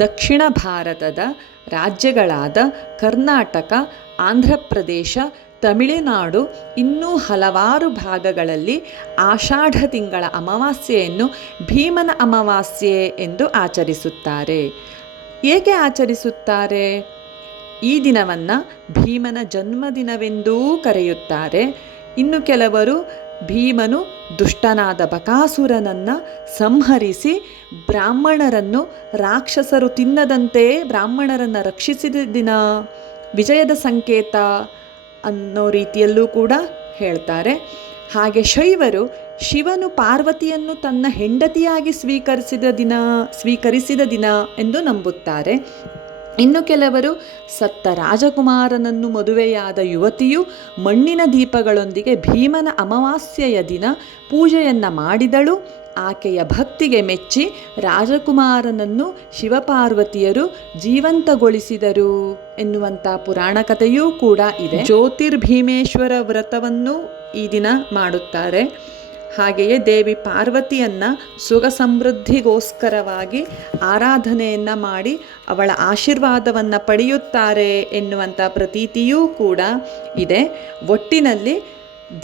ದಕ್ಷಿಣ ಭಾರತದ ರಾಜ್ಯಗಳಾದ ಕರ್ನಾಟಕ, ಆಂಧ್ರ ಪ್ರದೇಶ, ತಮಿಳುನಾಡು ಇನ್ನೂ ಹಲವಾರು ಭಾಗಗಳಲ್ಲಿ ಆಷಾಢ ತಿಂಗಳ ಅಮಾವಾಸ್ಯೆಯನ್ನು ಭೀಮನ ಅಮಾವಾಸ್ಯೆ ಎಂದು ಆಚರಿಸುತ್ತಾರೆ. ಏಕೆ ಆಚರಿಸುತ್ತಾರೆ? ಈ ದಿನವನ್ನು ಭೀಮನ ಜನ್ಮದಿನವೆಂದೂ ಕರೆಯುತ್ತಾರೆ. ಇನ್ನು ಕೆಲವರು ಭೀಮನು ದುಷ್ಟನಾದ ಬಕಾಸುರನನ್ನು ಸಂಹರಿಸಿ ಬ್ರಾಹ್ಮಣರನ್ನು ರಾಕ್ಷಸರು ತಿನ್ನದಂತೆ ಬ್ರಾಹ್ಮಣರನ್ನು ರಕ್ಷಿಸಿದ ದಿನ, ವಿಜಯದ ಸಂಕೇತ ಅನ್ನೋ ರೀತಿಯಲ್ಲೂ ಕೂಡ ಹೇಳ್ತಾರೆ. ಹಾಗೆ ಶೈವರು ಶಿವನು ಪಾರ್ವತಿಯನ್ನು ತನ್ನ ಹೆಂಡತಿಯಾಗಿ ಸ್ವೀಕರಿಸಿದ ದಿನ ಎಂದು ನಂಬುತ್ತಾರೆ. ಇನ್ನು ಕೆಲವರು ಸತ್ತ ರಾಜಕುಮಾರನನ್ನು ಮದುವೆಯಾದ ಯುವತಿಯು ಮಣ್ಣಿನ ದೀಪಗಳೊಂದಿಗೆ ಭೀಮನ ಅಮಾವಾಸ್ಯೆಯ ದಿನ ಪೂಜೆಯನ್ನು ಮಾಡಿದಳು. ಆಕೆಯ ಭಕ್ತಿಗೆ ಮೆಚ್ಚಿ ರಾಜಕುಮಾರನನ್ನು ಶಿವಪಾರ್ವತಿಯರು ಜೀವಂತಗೊಳಿಸಿದರು ಎನ್ನುವಂಥ ಪುರಾಣ ಕಥೆಯೂ ಕೂಡ ಇದೆ. ಜ್ಯೋತಿರ್ಭೀಮೇಶ್ವರ ವ್ರತವನ್ನು ಈ ದಿನ ಮಾಡುತ್ತಾರೆ. ಹಾಗೆಯೇ ದೇವಿ ಪಾರ್ವತಿಯನ್ನು ಸುಖ ಸಮೃದ್ಧಿಗೋಸ್ಕರವಾಗಿ ಆರಾಧನೆಯನ್ನು ಮಾಡಿ ಅವಳ ಆಶೀರ್ವಾದವನ್ನು ಪಡೆಯುತ್ತಾರೆ ಎನ್ನುವಂಥ ಪ್ರತೀತಿಯೂ ಕೂಡ ಇದೆ. ಒಟ್ಟಿನಲ್ಲಿ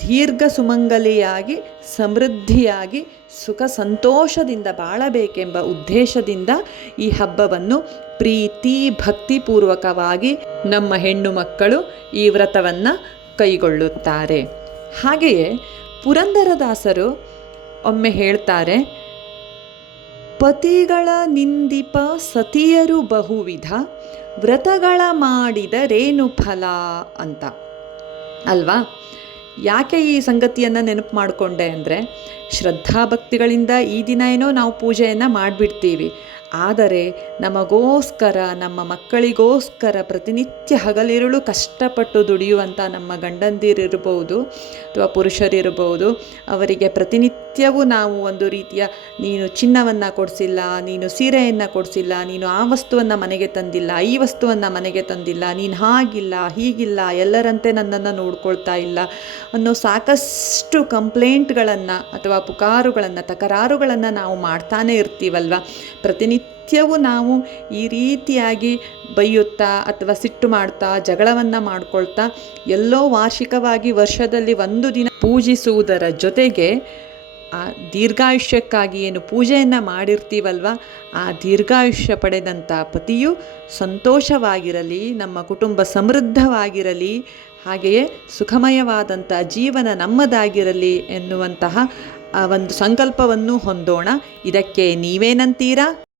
ದೀರ್ಘ ಸುಮಂಗಲಿಯಾಗಿ ಸಮೃದ್ಧಿಯಾಗಿ ಸುಖ ಸಂತೋಷದಿಂದ ಬಾಳಬೇಕೆಂಬ ಉದ್ದೇಶದಿಂದ ಈ ಹಬ್ಬವನ್ನು ಪ್ರೀತಿ ಭಕ್ತಿಪೂರ್ವಕವಾಗಿ ನಮ್ಮ ಹೆಣ್ಣು ಮಕ್ಕಳು ಈ ವ್ರತವನ್ನು ಕೈಗೊಳ್ಳುತ್ತಾರೆ. ಹಾಗೆಯೇ ಪುರಂದರದಾಸರು ಒಮ್ಮೆ ಹೇಳ್ತಾರೆ, ಪತಿಗಳ ನಿಂದಿಪ ಸತಿಯರು ಬಹುವಿಧ ವ್ರತಗಳ ಮಾಡಿದರೇನು ಫಲ ಅಂತ ಅಲ್ವಾ. ಯಾಕೆ ಈ ಸಂಗತಿಯನ್ನು ನೆನಪು ಮಾಡಿಕೊಂಡೆ ಅಂದರೆ, ಶ್ರದ್ಧಾಭಕ್ತಿಗಳಿಂದ ಈ ದಿನ ಏನೋ ನಾವು ಪೂಜೆಯನ್ನು ಮಾಡಿಬಿಡ್ತೀವಿ. ಆದರೆ ನಮಗೋಸ್ಕರ, ನಮ್ಮ ಮಕ್ಕಳಿಗೋಸ್ಕರ ಪ್ರತಿನಿತ್ಯ ಹಗಲಿರುಳು ಕಷ್ಟಪಟ್ಟು ದುಡಿಯುವಂಥ ನಮ್ಮ ಗಂಡಂದಿರಿರ್ಬೋದು ಅಥವಾ ಪುರುಷರಿರ್ಬೋದು, ಅವರಿಗೆ ಪ್ರತಿನಿತ್ಯವೂ ನಾವು ಒಂದು ರೀತಿಯ ನೀನು ಚಿನ್ನವನ್ನು ಕೊಡಿಸಿಲ್ಲ, ನೀನು ಸೀರೆಯನ್ನು ಕೊಡಿಸಿಲ್ಲ, ನೀನು ಆ ವಸ್ತುವನ್ನು ಮನೆಗೆ ತಂದಿಲ್ಲ, ಈ ವಸ್ತುವನ್ನು ಮನೆಗೆ ತಂದಿಲ್ಲ, ನೀನು ಹಾಗಿಲ್ಲ ಹೀಗಿಲ್ಲ, ಎಲ್ಲರಂತೆ ನನ್ನನ್ನು ನೋಡ್ಕೊಳ್ತಾ ಇಲ್ಲ ಅನ್ನೋ ಸಾಕಷ್ಟು ಕಂಪ್ಲೇಂಟ್ಗಳನ್ನು ಅಥವಾ ಪುಕಾರುಗಳನ್ನು, ತಕರಾರುಗಳನ್ನು ನಾವು ಮಾಡ್ತಾನೆ ಇರ್ತೀವಲ್ವ. ಪ್ರತಿನಿತ್ಯವೂ ನಾವು ಈ ರೀತಿಯಾಗಿ ಬೈಯುತ್ತಾ ಅಥವಾ ಸಿಟ್ಟು ಮಾಡ್ತಾ ಜಗಳವನ್ನು ಮಾಡ್ಕೊಳ್ತಾ ಎಲ್ಲೋ ವಾರ್ಷಿಕವಾಗಿ ವರ್ಷದಲ್ಲಿ ಒಂದು ದಿನ ಪೂಜಿಸುವುದರ ಜೊತೆಗೆ ಆ ದೀರ್ಘಾಯುಷ್ಯಕ್ಕಾಗಿ ಏನು ಪೂಜೆಯನ್ನು ಮಾಡಿರ್ತೀವಲ್ವ, ಆ ದೀರ್ಘಾಯುಷ್ಯ ಪಡೆದಂಥ ಪತಿಯು ಸಂತೋಷವಾಗಿರಲಿ, ನಮ್ಮ ಕುಟುಂಬ ಸಮೃದ್ಧವಾಗಿರಲಿ, ಹಾಗೆಯೇ ಸುಖಮಯವಾದಂಥ ಜೀವನ ನಮ್ಮದಾಗಿರಲಿ ಎನ್ನುವಂತಹ ಒಂದು ಸಂಕಲ್ಪವನ್ನು ಹೊಂದೋಣ. ಇದಕ್ಕೆ ನೀವೇನಂತೀರಾ?